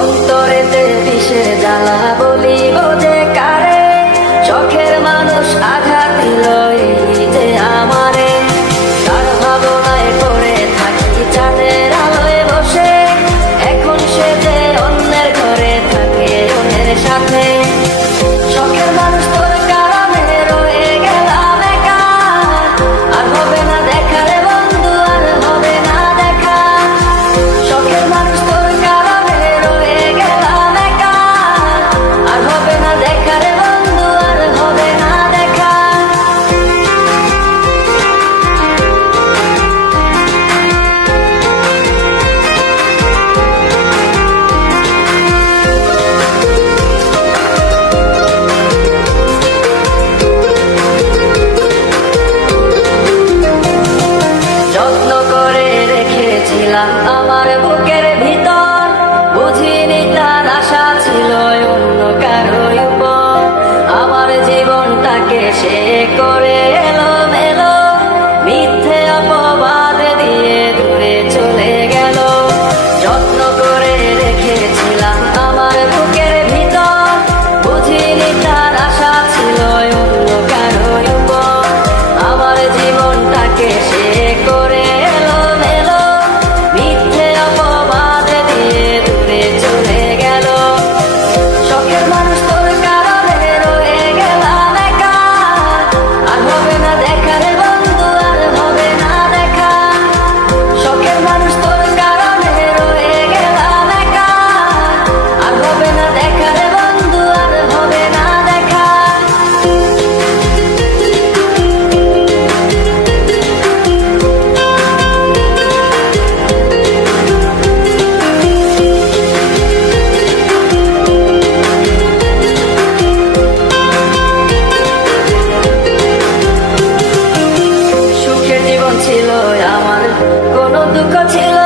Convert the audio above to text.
অন্তরেতে বিষের জ্বালা বলিব যে কারে, চোখের মানুষ আঘাত দিল এই যে আমারে। তার ভাবনায় পড়ে থাকি চাঁদের আলোয় বসে, এখন সে যে অন্যের ঘরে থাকে অন্যের সাথে। শখের মানুষ তোর কারণে রয়ে গেলাম একা, আর হবে না দেখা রে বন্ধু, আর হবে না দেখা। শখের মানুষ তোর কারণে রয়ে গেলাম একা, আর হবে না দেখা রে বন্ধু, আর হবে না দেখা। যত্ন করে রেখেছিলাম আমার বুকের ভিতর, বুঝিনি তার আশা ছিল অন্য কারো উপর। আমার জীবনটাকে সে করে এলোমেলো, মিথ্যে অপবাদ দিয়ে দূরে চলে গেল। যত্ন করে রেখেছিলাম আমার বুকের ভিতর, বুঝিনি তার আশা ছিল অন্য কারো উপর। আমার জীবনটাকে সে করে এলোমেলো, মিথ্যে অপবাদ দিয়ে দূরে চলে গেল। শখের মানুষ তোর কারণে রয়ে গেলাম একা, আর হবে না দেখা রে বন্ধু, আর হবে না দেখা। শখের মানুষ তোর কারণে রয়ে গেলাম একা, আর হবে না দেখা রে বন্ধু, আর হবে না দেখা। সুখের জীবন ছিল আমার, কোনো দুঃখ ছিল